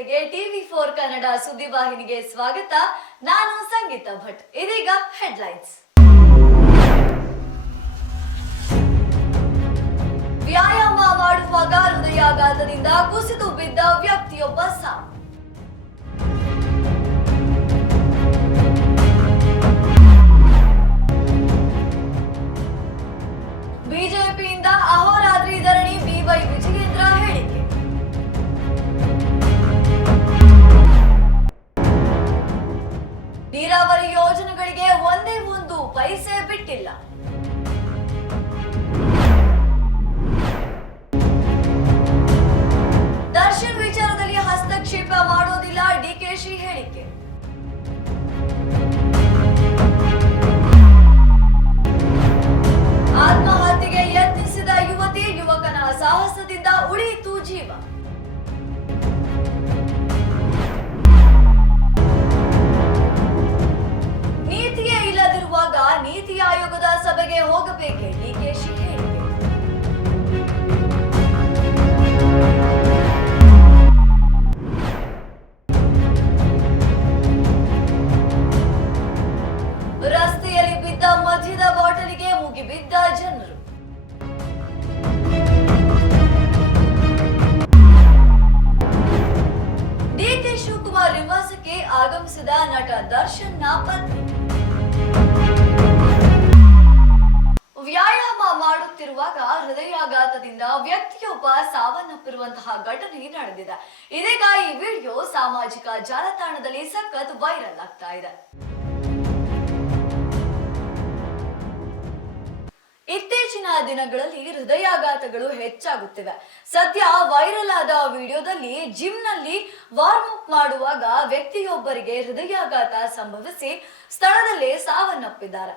ಜೊತೆಗೆ TV four Kannada ಸುದ್ದಿವಾಹಿನಿಗೆ ಸ್ವಾಗತ. ನಾನು ಸಂಗೀತ ಭಟ್. ಇದೀಗ ಹೆಡ್ಲೈನ್ಸ್ ವ್ಯಾಯಾಮ ಮಾಡುವಾಗ ಹೃದಯಾಘಾತದಿಂದ ಕುಸಿದು ಬಿದ್ದ ವ್ಯಕ್ತಿಯೊಬ್ಬ ಸಾವು ಸಭೆಗೆ ಹೋಗಬೇಕೆ ಡಿಕೆಶಿ ಹೇಳಿಕೆ ರಸ್ತೆಯಲ್ಲಿ ಬಿದ್ದ ಮದ್ಯದ ಬಾಟಲಿಗೆ ಮುಗಿಬಿದ್ದ ಜನರು. ಡಿಕೆ ಶಿವಕುಮಾರ್ ನಿವಾಸಕ್ಕೆ ಆಗಮಿಸಿದ ನಟ ದರ್ಶನ್ನ ಪತ್ನಿ. ವ್ಯಾಯಾಮ ಮಾಡುತ್ತಿರುವಾಗ ಹೃದಯಾಘಾತದಿಂದ ವ್ಯಕ್ತಿಯೊಬ್ಬ ಸಾವನ್ನಪ್ಪಿರುವಂತಹ ಘಟನೆ ನಡೆದಿದೆ. ಇದೀಗ ಈ ವಿಡಿಯೋ ಸಾಮಾಜಿಕ ಜಾಲತಾಣದಲ್ಲಿ ಸಖತ್ ವೈರಲ್ ಆಗ್ತಾ ಇದೆ. ಇತ್ತೀಚಿನ ದಿನಗಳಲ್ಲಿ ಹೃದಯಾಘಾತಗಳು ಹೆಚ್ಚಾಗುತ್ತಿವೆ. ಸದ್ಯ ವೈರಲ್ ಆದ ವಿಡಿಯೋದಲ್ಲಿ ಜಿಮ್ನಲ್ಲಿ ವಾರ್ಮ್ ಅಪ್ ಮಾಡುವಾಗ ವ್ಯಕ್ತಿಯೊಬ್ಬರಿಗೆ ಹೃದಯಾಘಾತ ಸಂಭವಿಸಿ ಸ್ಥಳದಲ್ಲೇ ಸಾವನ್ನಪ್ಪಿದ್ದಾರೆ.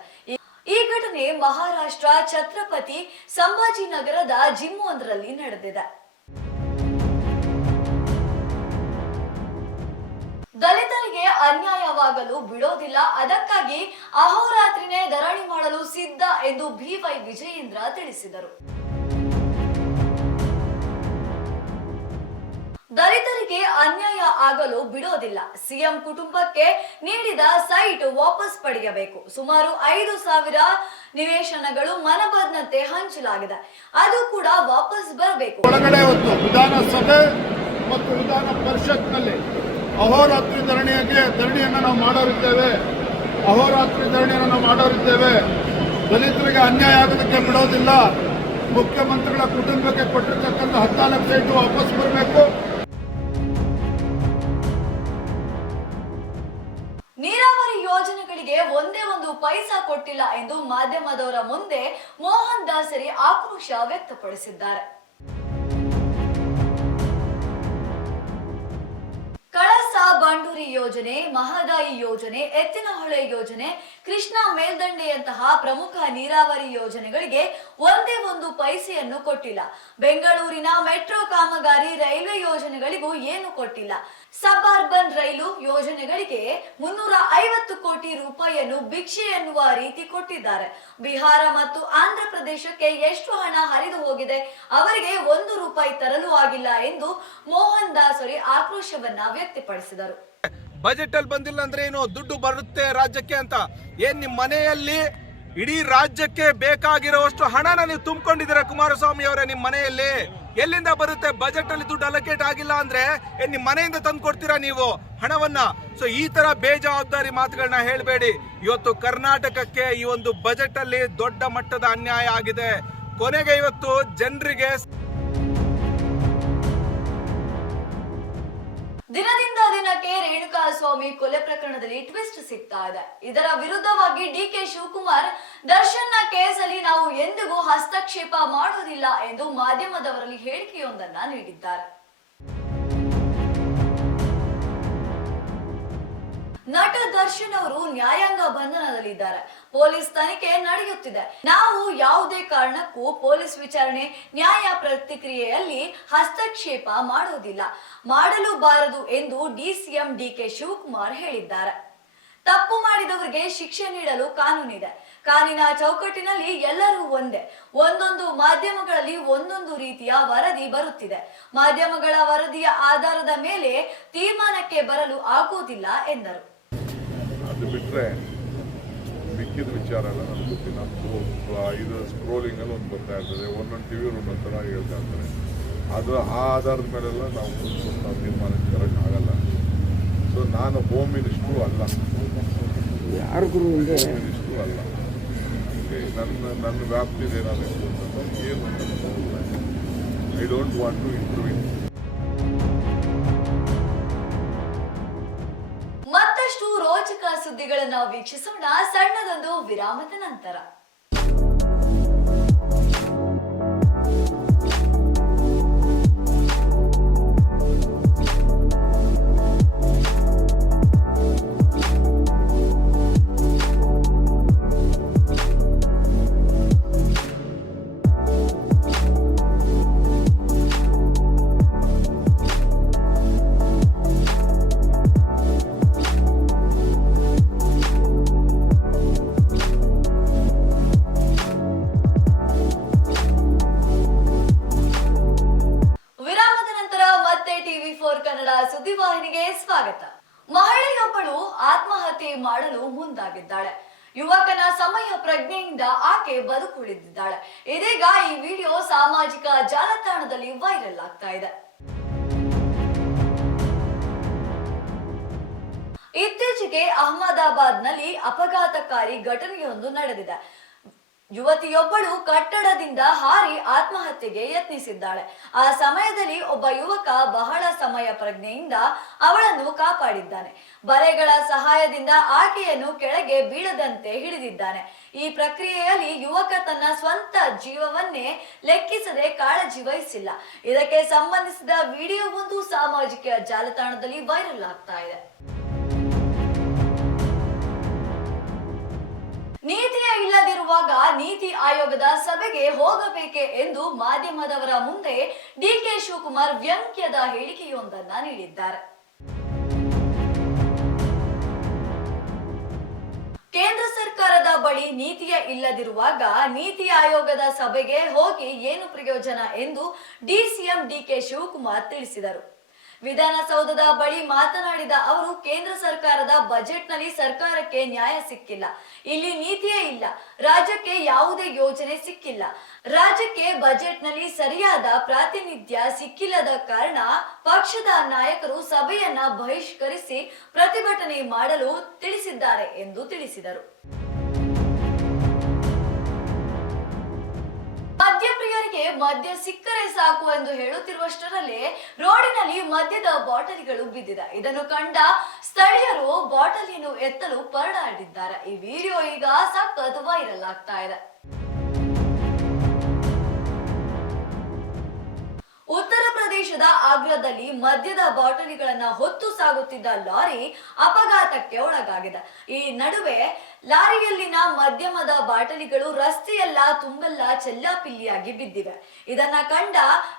ಈ- ಘಟನೆ ಮಹಾರಾಷ್ಟ್ರ ಛತ್ರಪತಿ ಸಂಭಾಜಿನಗರದ ಜಿಮ್ ಒಂದರಲ್ಲಿ ನಡೆದಿದೆ. ದಲಿತರಿಗೆ ಅನ್ಯಾಯವಾಗಲು ಬಿಡೋದಿಲ್ಲ, ಅದಕ್ಕಾಗಿ ಅಹೋರಾತ್ರಿನೇ ಧರಣಿ ಮಾಡಲು ಸಿದ್ಧ ಎಂದು ಬಿವೈ ವಿಜಯೇಂದ್ರ ತಿಳಿಸಿದರು. ದಲಿತರಿಗೆ ಅನ್ಯಾಯ ಆಗಲು ಬಿಡೋದಿಲ್ಲ. ಸಿಎಂ ಕುಟುಂಬಕ್ಕೆ ನೀಡಿದ ಸೈಟ್ ವಾಪಸ್ ಪಡೆಯಬೇಕು. ಸುಮಾರು ಐದು ಸಾವಿರ ನಿವೇಶನಗಳು ಮನಬಂದಂತೆ ಹಂಚಲಾಗಿದೆ. ಅದು ಕೂಡ ವಾಪಸ್ ಬರಬೇಕು. ಒಳಗಡೆ ಹೊತ್ತು ವಿಧಾನಸಭೆ ಮತ್ತು ವಿಧಾನ ಪರಿಷತ್ನಲ್ಲಿ ಅಹೋರಾತ್ರಿ ಧರಣಿಯಾಗಿ ಧರಣಿಯನ್ನು ನಾವು ಮಾಡೋರಿದ್ದೇವೆ. ಅಹೋರಾತ್ರಿ ಧರಣಿಯನ್ನು ನಾವು ಮಾಡೋರಿದ್ದೇವೆ. ದಲಿತರಿಗೆ ಅನ್ಯಾಯ ಆಗೋದಕ್ಕೆ ಬಿಡೋದಿಲ್ಲ. ಮುಖ್ಯಮಂತ್ರಿಗಳ ಕುಟುಂಬಕ್ಕೆ ಕೊಟ್ಟಿರ್ತಕ್ಕಂಥ ಹದಿನಾಲ್ಕು ಸೈಟು ವಾಪಸ್ ಬರಬೇಕು. ಪೈಸಾ ಎಂದು ಮಾಧ್ಯಮದವರ ಮುಂದೆ ಮೋಹನ್ ದಾಸರಿ ಆಕ್ರೋಶ ವ್ಯಕ್ತಪಡಿಸಿದ್ದಾರೆ. ಕಳಸ ಬಂಡೂರಿ ಯೋಜನೆ, ಮಹದಾಯಿ ಯೋಜನೆ, ಎತ್ತಿನಹೊಳೆ ಯೋಜನೆ, ಕೃಷ್ಣಾ ಮೇಲ್ದಂಡೆಯಂತಹ ಪ್ರಮುಖ ನೀರಾವರಿ ಯೋಜನೆಗಳಿಗೆ ಒಂದೇ ಒಂದು ಪೈಸೆಯನ್ನು ಕೊಟ್ಟಿಲ್ಲ. ಬೆಂಗಳೂರಿನ ಮೆಟ್ರೋ ಕಾಮಗಾರಿ ರೈಲ್ವೆ ಯೋಜನೆಗಳಿಗೂ ಏನು ಕೊಟ್ಟಿಲ್ಲ. ಸಬ್ ಅರ್ಬನ್ ರೈಲು ಯೋಜನೆಗಳಿಗೆ ಮುನ್ನೂರ ಐವತ್ತು ಕೋಟಿ ರೂಪಾಯಿಯನ್ನು ಭಿಕ್ಷೆ ಎನ್ನುವ ರೀತಿ ಕೊಟ್ಟಿದ್ದಾರೆ. ಬಿಹಾರ ಮತ್ತು ಆಂಧ್ರ ಪ್ರದೇಶಕ್ಕೆ ಎಷ್ಟು ಹಣ ಹರಿದು ಹೋಗಿದೆ, ಅವರಿಗೆ ಒಂದು ರೂಪಾಯಿ ತರಲು ಆಗಿಲ್ಲ ಎಂದು ಮೋಹನ್ ದಾಸರಿ ಆಕ್ರೋಶವನ್ನ ವ್ಯಕ್ತಪಡಿಸಿದರು. ಬಜೆಟ್ ಅಲ್ಲಿ ಬಂದಿಲ್ಲ ಅಂದ್ರೆ ಏನು ದುಡ್ಡು ಬರುತ್ತೆ ರಾಜ್ಯಕ್ಕೆ ಅಂತ. ಏನ್ ನಿಮ್ ಮನೆಯಲ್ಲಿ ಇಡೀ ರಾಜ್ಯಕ್ಕೆ ಬೇಕಾಗಿರುವಷ್ಟು ಹಣನ ನೀವು ತುಂಬಿಕೊಂಡಿದ್ದೀರಾ ಕುಮಾರಸ್ವಾಮಿ ಅವರೇ ನಿಮ್ ಮನೆಯಲ್ಲಿ? ಎಲ್ಲಿಂದ ಬರುತ್ತೆ? ಬಜೆಟ್ ಅಲ್ಲಿ ದುಡ್ಡು ಅಲೋಕೇಟ್ ಆಗಿಲ್ಲ ಅಂದ್ರೆ ನಿಮ್ ಮನೆಯಿಂದ ತಂದು ಕೊಡ್ತೀರಾ ನೀವು ಹಣವನ್ನ? ಸೊ ಈ ತರ ಬೇಜವಾಬ್ದಾರಿ ಮಾತುಗಳನ್ನ ಹೇಳಬೇಡಿ. ಇವತ್ತು ಕರ್ನಾಟಕಕ್ಕೆ ಈ ಒಂದು ಬಜೆಟ್ ಅಲ್ಲಿ ದೊಡ್ಡ ಮಟ್ಟದ ಅನ್ಯಾಯ ಆಗಿದೆ. ಕೊನೆಗೆ ಇವತ್ತು ಜನರಿಗೆ ರೇಣುಕಾ ಸ್ವಾಮಿ ಕೊಲೆ ಪ್ರಕರಣದಲ್ಲಿ ಟ್ವಿಸ್ಟ್ ಸಿಗ್ತಾ ಇದೆ. ಇದರ ವಿರುದ್ಧವಾಗಿ ಡಿ ಕೆ ಶಿವಕುಮಾರ್ ದರ್ಶನ್ನ ಕೇಸಲ್ಲಿ ನಾವು ಎಂದಿಗೂ ಹಸ್ತಕ್ಷೇಪ ಮಾಡುವುದಿಲ್ಲ ಎಂದು ಮಾಧ್ಯಮದವರಲ್ಲಿ ಹೇಳಿಕೆಯೊಂದನ್ನ ನೀಡಿದ್ದಾರೆ. ನಟ ದರ್ಶನ್ ಅವರು ನ್ಯಾಯಾಂಗ ಬಂಧನದಲ್ಲಿದ್ದಾರೆ. ಪೊಲೀಸ್ ತನಿಖೆ ನಡೆಯುತ್ತಿದೆ. ನಾವು ಯಾವುದೇ ಕಾರಣಕ್ಕೂ ಪೊಲೀಸ್ ವಿಚಾರಣೆ, ನ್ಯಾಯ ಪ್ರತಿಕ್ರಿಯೆಯಲ್ಲಿ ಹಸ್ತಕ್ಷೇಪ ಮಾಡುವುದಿಲ್ಲ. ಮಾಡಲು ಬಾರದು ಎಂದು ಡಿಸಿಎಂ ಡಿಕೆ ಶಿವಕುಮಾರ್ ಹೇಳಿದ್ದಾರೆ. ತಪ್ಪು ಮಾಡಿದವರಿಗೆ ಶಿಕ್ಷೆ ನೀಡಲು ಕಾನೂನಿದೆ. ಕಾನೂನಿನ ಚೌಕಟ್ಟಿನಲ್ಲಿ ಎಲ್ಲರೂ ಒಂದೇ. ಒಂದೊಂದು ಮಾಧ್ಯಮಗಳಲ್ಲಿ ಒಂದೊಂದು ರೀತಿಯ ವರದಿ ಬರುತ್ತಿದೆ. ಮಾಧ್ಯಮಗಳ ವರದಿಯ ಆಧಾರದ ಮೇಲೆ ತೀರ್ಮಾನಕ್ಕೆ ಬರಲು ಆಗುವುದಿಲ್ಲ ಎಂದರು. ಬಿಟ್ಟರೆ ಮಿಕ್ಕಿದ ವಿಚಾರ ಎಲ್ಲ ನನಗೆ ಗೊತ್ತಿಲ್ಲ. ಐದು ಇದು ಸ್ಕ್ರೋಲಿಂಗಲ್ಲಿ ಒಂದು ಬರ್ತಾ ಇರ್ತದೆ. ಒಂದೊಂದು ಟಿ ವಿ ಒಂದೊಂದು ಥರ ಹೇಳ್ತಾ ಇರ್ತಾರೆ. ಅದು ಆ ಆಧಾರದ ಮೇಲೆಲ್ಲ ನಾವು ತೀರ್ಮಾನಕ್ಕೆ ನಾವು ತೀರ್ಮಾನಕ್ಕೆ ಆಗಲ್ಲ. ಸೊ ನಾನು ಹೋಮ್ ಮಿನಿಸ್ಟ್ರು ಅಲ್ಲ. ಯಾರಿಗೂ ಹೋಮ್ ಮಿನಿಸ್ಟ್ರು ಅಲ್ಲ. ನನ್ನ ನನ್ನ ಅಂತಂದ್ರೆ ಏನು I don't want to improve ಮತ್ತಷ್ಟು ರೋಚಕ ಸುದ್ದಿಗಳನ್ನ ವೀಕ್ಷಿಸೋಣ. ಸಣ್ಣದೊಂದು ವಿರಾಮದ ನಂತರ. ಸುದ್ದಿವಾಹಿನಿಗೆ ಸ್ವಾಗತ. ಮಹಿಳೆಯೊಬ್ಬಳು ಆತ್ಮಹತ್ಯೆ ಮಾಡಲು ಮುಂದಾಗಿದ್ದಾಳೆ. ಯುವಕನ ಸಮಯ ಪ್ರಜ್ಞೆಯಿಂದ ಆಕೆ ಬದುಕುಳಿದಿದ್ದಾಳೆ. ಇದೀಗ ಈ ವಿಡಿಯೋ ಸಾಮಾಜಿಕ ಜಾಲತಾಣದಲ್ಲಿ ವೈರಲ್ ಆಗ್ತಾ ಇದೆ. ಇತ್ತೀಚೆಗೆ ಅಹಮದಾಬಾದ್ನಲ್ಲಿ ಅಪಘಾತಕಾರಿ ಘಟನೆಯೊಂದು ನಡೆದಿದೆ. ಯುವತಿಯೊಬ್ಬಳು ಕಟ್ಟಡದಿಂದ ಹಾರಿ ಆತ್ಮಹತ್ಯೆಗೆ ಯತ್ನಿಸಿದ್ದಾಳೆ. ಆ ಸಮಯದಲ್ಲಿ ಒಬ್ಬ ಯುವಕ ಬಹಳ ಸಮಯ ಪ್ರಜ್ಞೆಯಿಂದ ಅವಳನ್ನು ಕಾಪಾಡಿದ್ದಾನೆ. ಬಲೆಗಳ ಸಹಾಯದಿಂದ ಆಕೆಯನ್ನು ಕೆಳಗೆ ಬೀಳದಂತೆ ಹಿಡಿದಿದ್ದಾನೆ. ಈ ಪ್ರಕ್ರಿಯೆಯಲ್ಲಿ ಯುವಕ ತನ್ನ ಸ್ವಂತ ಜೀವವನ್ನೇ ಲೆಕ್ಕಿಸದೆ ಕಾಳಜಿ ವಹಿಸಿಲ್ಲ. ಇದಕ್ಕೆ ಸಂಬಂಧಿಸಿದ ವಿಡಿಯೋ ಒಂದು ಸಾಮಾಜಿಕ ಜಾಲತಾಣದಲ್ಲಿ ವೈರಲ್ ಆಗ್ತಾ ಇದೆ. ಇಲ್ಲದಿರುವಾಗ ನೀತಿ ಆಯೋಗದ ಸಭೆಗೆ ಹೋಗಬೇಕೆ ಎಂದು ಮಾಧ್ಯಮದವರ ಮುಂದೆ ಡಿಕೆ ಶಿವಕುಮಾರ್ ವ್ಯಂಗ್ಯದ ಹೇಳಿಕೆಯೊಂದನ್ನ ನೀಡಿದ್ದಾರೆ. ಕೇಂದ್ರ ಸರ್ಕಾರದ ಬಳಿ ನೀತಿಯ ಇಲ್ಲದಿರುವಾಗ ನೀತಿ ಆಯೋಗದ ಸಭೆಗೆ ಹೋಗಿ ಏನು ಪ್ರಯೋಜನ ಎಂದು ಡಿಸಿಎಂ ಡಿಕೆ ಶಿವಕುಮಾರ್ ತಿಳಿಸಿದರು. ವಿಧಾನಸೌಧದ ಬಳಿ ಮಾತನಾಡಿದ ಅವರು, ಕೇಂದ್ರ ಸರ್ಕಾರದ ಬಜೆಟ್ನಲ್ಲಿ ಸರ್ಕಾರಕ್ಕೆ ನ್ಯಾಯ ಸಿಕ್ಕಿಲ್ಲ. ಇಲ್ಲಿ ನೀತಿಯೇ ಇಲ್ಲ. ರಾಜ್ಯಕ್ಕೆ ಯಾವುದೇ ಯೋಜನೆ ಸಿಕ್ಕಿಲ್ಲ. ರಾಜ್ಯಕ್ಕೆ ಬಜೆಟ್ನಲ್ಲಿ ಸರಿಯಾದ ಪ್ರಾತಿನಿಧ್ಯ ಸಿಕ್ಕಿಲ್ಲದ ಕಾರಣ ಪಕ್ಷದ ನಾಯಕರು ಸಭೆಯನ್ನ ಬಹಿಷ್ಕರಿಸಿ ಪ್ರತಿಭಟನೆ ಮಾಡಲು ತಿಳಿಸಿದ್ದಾರೆ ಎಂದು ತಿಳಿಸಿದರು. ಮದ್ಯ ಸಿಕ್ಕರೆ ಸಾಕು ಎಂದು ಹೇಳುತ್ತಿರುವಷ್ಟರಲ್ಲೇ ರೋಡಿನಲ್ಲಿ ಮದ್ಯದ ಬಾಟಲಿಗಳು ಬಿದ್ದಿದೆ. ಇದನ್ನು ಕಂಡ ಸ್ಥಳೀಯರು ಬಾಟಲಿಯನ್ನು ಎತ್ತಲು ಪರಡಾಡಿದ್ದಾರೆ ಈ ವಿಡಿಯೋ ಈಗ ಸಖತ್ ವೈರಲ್ ಆಗ್ತಾ ಇದೆ. ಪ್ರದೇಶದ ಆಗ್ರಾದಲ್ಲಿ ಮದ್ಯದ ಬಾಟಲಿಗಳನ್ನ ಹೊತ್ತು ಸಾಗುತ್ತಿದ್ದ ಲಾರಿ ಅಪಘಾತಕ್ಕೆ ಒಳಗಾಗಿದೆ. ಈ ನಡುವೆ ಲಾರಿಯಲ್ಲಿನ ಮಧ್ಯಮದ ಬಾಟಲಿಗಳು ರಸ್ತೆಯೆಲ್ಲ ತುಂಬೆಲ್ಲ ಚೆಲ್ಲಾಪಿಲ್ಲಿಯಾಗಿ ಬಿದ್ದಿವೆ. ಇದನ್ನ ಕಂಡ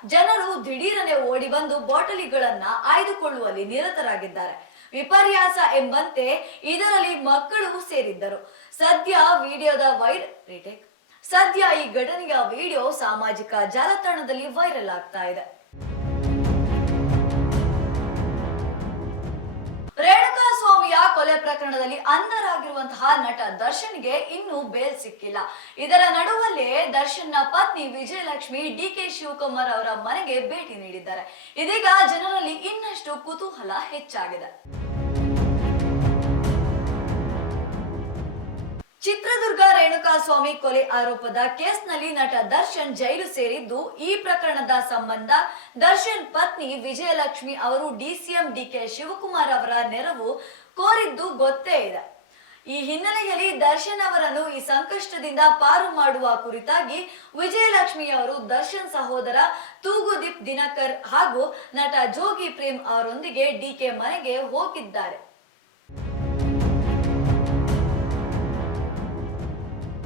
ಜನರು ದಿಢೀರನೆ ಓಡಿ ಬಂದು ಬಾಟಲಿಗಳನ್ನ ಆಯ್ದುಕೊಳ್ಳುವಲ್ಲಿ ನಿರತರಾಗಿದ್ದಾರೆ. ವಿಪರ್ಯಾಸ ಎಂಬಂತೆ ಇದರಲ್ಲಿ ಮಕ್ಕಳು ಸೇರಿದ್ದರು. ಸದ್ಯ ವಿಡಿಯೋದ ವೈರ್ ಸದ್ಯ ಈ ಘಟನೆಯ ವಿಡಿಯೋ ಸಾಮಾಜಿಕ ಜಾಲತಾಣದಲ್ಲಿ ವೈರಲ್ ಆಗ್ತಾ ಇದೆ. ರೇಣುಕಾ ಸ್ವಾಮಿಯ ಕೊಲೆ ಪ್ರಕರಣದಲ್ಲಿ ಅಂಧರಾಗಿರುವಂತಹ ನಟ ದರ್ಶನ್ಗೆ ಇನ್ನೂ ಬೇಲ್ ಸಿಕ್ಕಿಲ್ಲ. ಇದರ ನಡುವಲ್ಲೇ ದರ್ಶನ್ನ ಪತ್ನಿ ವಿಜಯಲಕ್ಷ್ಮಿ ಡಿ ಕೆ ಶಿವಕುಮಾರ್ ಅವರ ಮನೆಗೆ ಭೇಟಿ ನೀಡಿದ್ದಾರೆ. ಇದೀಗ ಜನರಲ್ಲಿ ಇನ್ನಷ್ಟು ಕುತೂಹಲ ಹೆಚ್ಚಾಗಿದೆ. ಚಿತ್ರದುರ್ಗ ರೇಣುಕಾ ಸ್ವಾಮಿ ಕೊಲೆ ಆರೋಪದ ಕೇಸ್ನಲ್ಲಿ ನಟ ದರ್ಶನ್ ಜೈಲು ಸೇರಿದ್ದು, ಈ ಪ್ರಕರಣದ ಸಂಬಂಧ ದರ್ಶನ್ ಪತ್ನಿ ವಿಜಯಲಕ್ಷ್ಮಿ ಅವರು ಡಿಸಿಎಂ ಡಿಕೆ ಶಿವಕುಮಾರ್ ಅವರ ನೆರವು ಕೋರಿದ್ದು ಗೊತ್ತೇ ಇದೆ. ಈ ಹಿನ್ನೆಲೆಯಲ್ಲಿ ದರ್ಶನ್ ಅವರನ್ನು ಈ ಸಂಕಷ್ಟದಿಂದ ಪಾರು ಮಾಡುವ ಕುರಿತಾಗಿ ವಿಜಯಲಕ್ಷ್ಮಿ ಅವರು ದರ್ಶನ್ ಸಹೋದರ ತೂಗುದೀಪ್ ದಿನಕರ್ ಹಾಗೂ ನಟ ಜೋಗಿ ಪ್ರೇಮ್ ಅವರೊಂದಿಗೆ ಡಿಕೆ ಮನೆಗೆ ಹೋಗಿದ್ದಾರೆ.